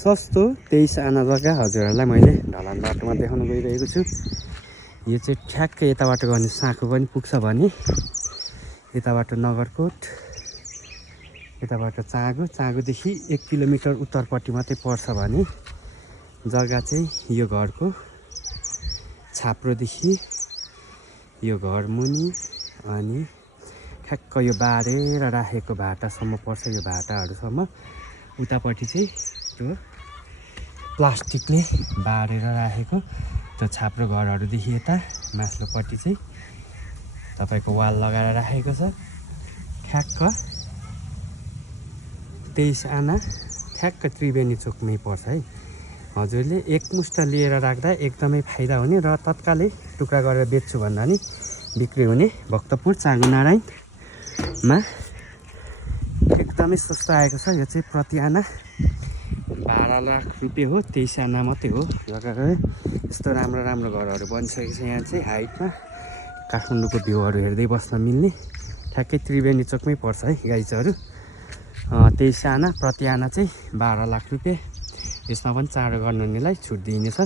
सस्तो 23 आना जग्गा हजुरहरूलाई मैले ढलान बाटोमा देखाउन गइरहेको छु। यो चाहिँ ठ्याक्कै यताबाट गर्ने साँखु पनि पुग्छ भने यताबाट नगरकोट, यताबाट चाँगुदेखि 1 किलोमिटर उत्तरपट्टि मात्रै पर्छ भने जग्गा चाहिँ यो घरको छाप्रोदेखि यो घर मुनि अनि ठ्याक्क यो बारेर राखेको भाटासम्म पर्छ। यो भाटाहरूसम्म उतापट्टि चाहिँ त्यो प्लास्टिकले बारेर राखेको त्यो छाप्रो घरहरूदेखि यता माथिल्लोपट्टि चाहिँ तपाईँको वाल लगाएर राखेको छ। ठ्याक्क 23 आना ठ्याक्क त्रिवेणी चोकमै पर्छ है। हजुरले एकमुष्ट लिएर राख्दा एकदमै फाइदा हुने र तत्कालै टुक्रा गरेर बेच्छु भन्दा नि बिक्री हुने भक्तपुर चाँगुनारायणमा एकदमै सस्तो आएको छ। यो चाहिँ प्रति आना 12 लाख रुपियाँ हो। 23 आना मात्रै हो। जग्गा यस्तो राम्रो राम्रो घरहरू बनिसकेको छ। यहाँ चाहिँ हाइटमा काठमाडौँको भ्यूहरू हेर्दै बस्न मिल्ने ठ्याक्कै त्रिवेणी चोकमै पर्छ है गाइजहरू। 23 आना प्रति आना चाहिँ 12 लाख रुपियाँ। यसमा पनि चाँडो गर्नुहुनेलाई छुट दिइनेछ।